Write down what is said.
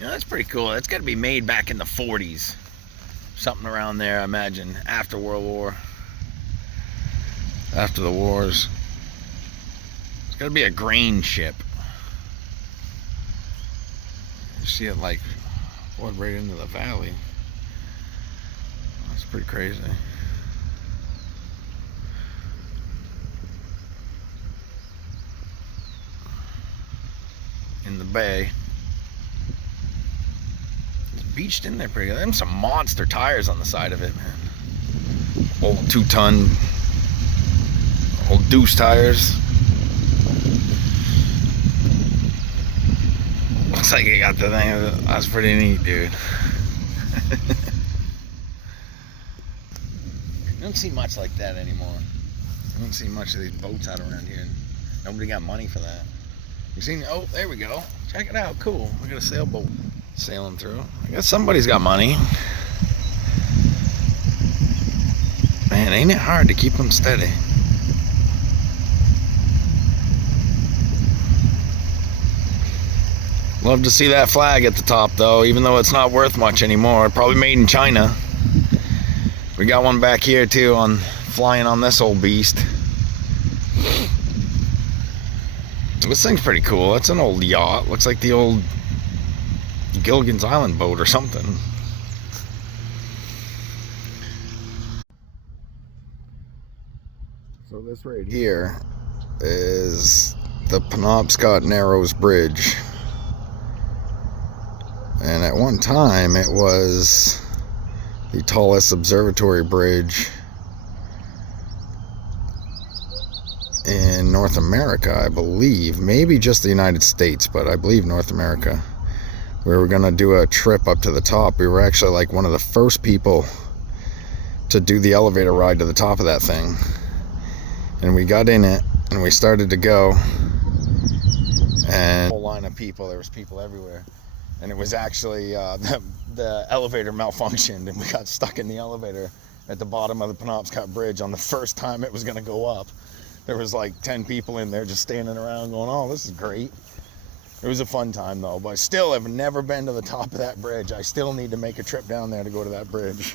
You know, that's pretty cool. That's got to be made back in the 40s. Something around there, I imagine. After World War. After the wars. It's got to be a grain ship. You see it like, what, right into the valley. That's pretty crazy. In the bay. It's beached in there pretty good. There's some monster tires on the side of it, man. Old 2-ton, old deuce tires. Looks like you got the thing. That's pretty neat, dude. You don't see much like that anymore. I don't see much of these boats out around here. Nobody got money for that. You seen? Oh, there we go. Check it out. Cool. We got a sailboat sailing through. I guess somebody's got money. Man, ain't it hard to keep them steady? Love to see that flag at the top, though, even though it's not worth much anymore. Probably made in China. We got one back here, too, on flying on this old beast. This thing's pretty cool. It's an old yacht. Looks like the old Gilligan's Island boat or something. So this right here is the Penobscot Narrows Bridge. And at one time it was the tallest observatory bridge in North America, I believe. Maybe just the United States, but I believe North America. We were gonna do a trip up to the top. We were actually like one of the first people to do the elevator ride to the top of that thing. And we got in it and we started to go, and a whole line of people, there was people everywhere. And it was actually the elevator malfunctioned and we got stuck in the elevator at the bottom of the Penobscot Bridge on the first time it was gonna go up. There was like 10 people in there just standing around going, oh, this is great. It was a fun time though, but I still have never been to the top of that bridge. I still need to make a trip down there to go to that bridge.